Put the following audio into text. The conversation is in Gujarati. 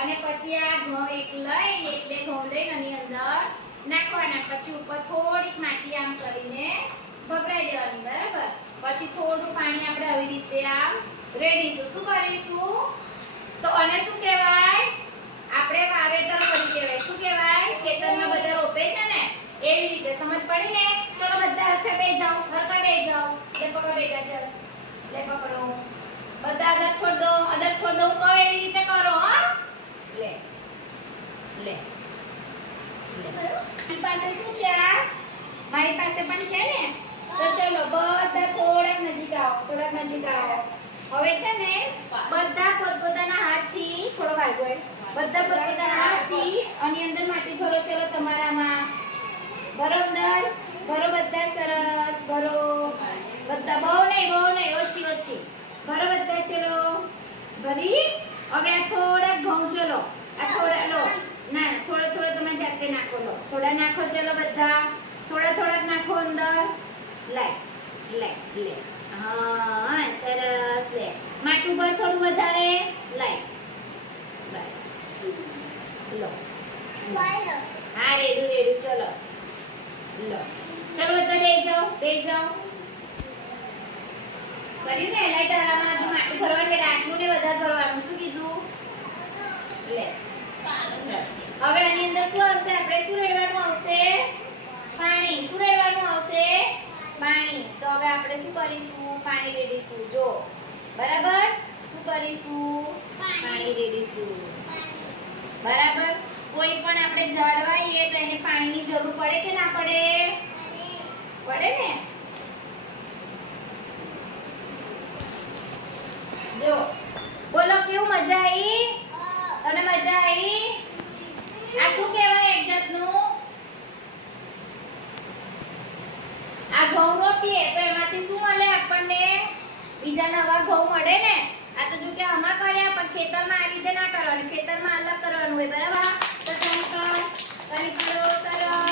અને પછી આ ઘઉં એક લઈને એક બે ઘઉં લઈને આની અંદર નાખવાના. પછી ઉપર થોડીક માટી આમ કરીને ભભરાઈ દેવાની. બરાબર. પછી થોડું પાણી આપણે આવી રીતે આમ રેડીશું. શું કરીશું? તો આને શું કહેવાય? આપણે વાવેતર કરી કહેવાય. શું કહેવાય? ખેતરમાં બધા રોપે છે ને એવી રીતે. સમજ પડી ને? ચલો બધા હરખા બેસી જાઓ. હરખા બેસી જાઓ. લે પકડો બેટા. ચાલ લે પકડો. બધા અદબ છોડ દો. અદબ છોડ દો. કહો એવી રીતે કરો. હા લે લે મારી પાસે શું છે? મારી પાસે પણ છે ને. તો ચલો બધા થોડાક નજીક આવો. થોડાક નજીક આવો. હવે છે ને બધા પોતપોતાના હાથથી થોડો વાગ્યો હોય. બધા પોતપોતાના હાથથી આની અંદર માટી ભરો. ચલો તમારામાં ભરો. અંદર ભરો. બધા સરસ ભરો. બધા બહુ નહીં ઓછી ઓછી ભરો બધા. ચલો ભરી. હવે આ થોડા ઘઉં. ચલો આ થોડા લો. ના થોડા તમે જાતે નાખો. લો થોડા નાખો. ચલો બધા થોડા નાખો અંદર. લે હા સરસ. લે માટું ભર થોડું વધારે. લે બસ લો. હા રેડું. ચલો લો. ચલો બધા બેસી જાઓ. કર્યું ને? લાઈ તારામાં જો માટું ભરવાનું એટલે આટલું ને વધારે ભરવાનું. શું કીધું? લે હવે આની અંદર શું હશે? આપણે શું રેડવાનું આવશે? પાણી. શું રેડવાનું આવશે? પાણી. તો હવે આપણે શું કરીશું? પાણી રેડીશું. જો બરાબર. શું કરીશું? પાણી રેડીશું. બરાબર. કોઈ પણ આપણે ઝાડ વાવીએ તો એને પાણીની જરૂર પડે કે ના પડે? પડે ને. જો બોલો કેવું મજા આવી? તને મજા આવી? આ શું કહેવાય એક જાતનું? આ ઘઉં રોપીએ તો એમાંથી શું મળે આપણને? બીજા નવા ઘઉં મળે ને. આ તો જો કે આમાં કર્યા પણ ખેતરમાં આ રીતે ના કરવાનું. ખેતરમાં અલગ કરવાનું હોય. બરાબર. તો તમે કરો સરસ.